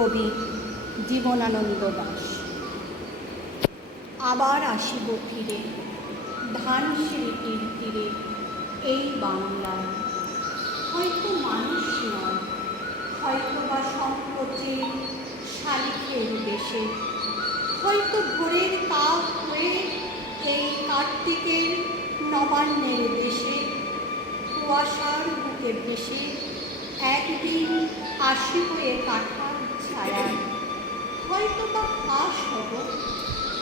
কবি জীবনানন্দ দাশ। আবার আসিব ফিরে ধানসিঁড়িটির তীরে এই বাংলায়, হয়তো মানুষ নয়, হয়তো বা সংকোচের শালিখের বেশে, হয়তো ভোরের কাক হয়ে এই কার্তিকের নবান্নের দেশে কুয়াশার বুকে ভেসে একদিন আসিব এ কাঁঠাল ছায়ায়, হয়তো বা ফাঁস হব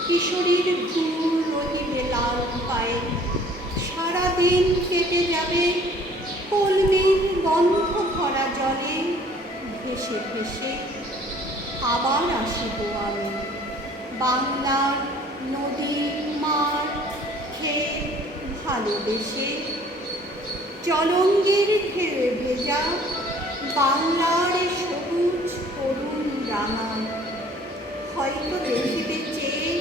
কিশোরীর ঘুম রহিবে লাল পায়ে, সারাদিন কেটে যাবে কলমির গন্ধ ভরা জলে ভেসে ভেসে। আবার আসিব আমি বাংলার নদী মাঠ ক্ষেত ভালোবেসে, চলঙ্গির ঢেউয়ে ভেজা বাংলার সবুজ করুণ রাঙায়, হয়তো দেখিবে চেয়ে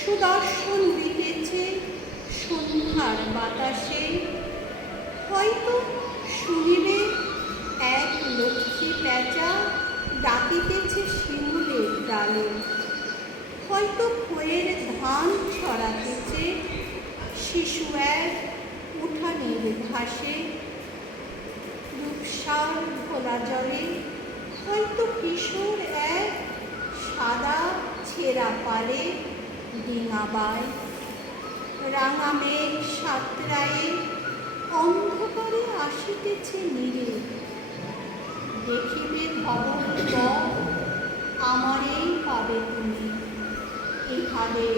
সুদর্শন দিতেছে সন্ধ্যার বাতাসে, হয়তো শুনিবে এক লক্ষ্মী প্যাঁচা ডাকিতেছে শিমুলের ডালে, হয়তো খোয়ের ধান ছড়াতেছে শিশু এক উঠানের ঘাসে, রূপসার ঘোলা জলে হয়তো কিশোর এক সাদা ছেঁড়া পালে ডিঙাবায়, রাঙা মেঘ সাঁতরায়ে অন্ধকারে আসিতেছে নীরে, দেখিবে ভবন আমারেই পাবে তুমি, এভাবে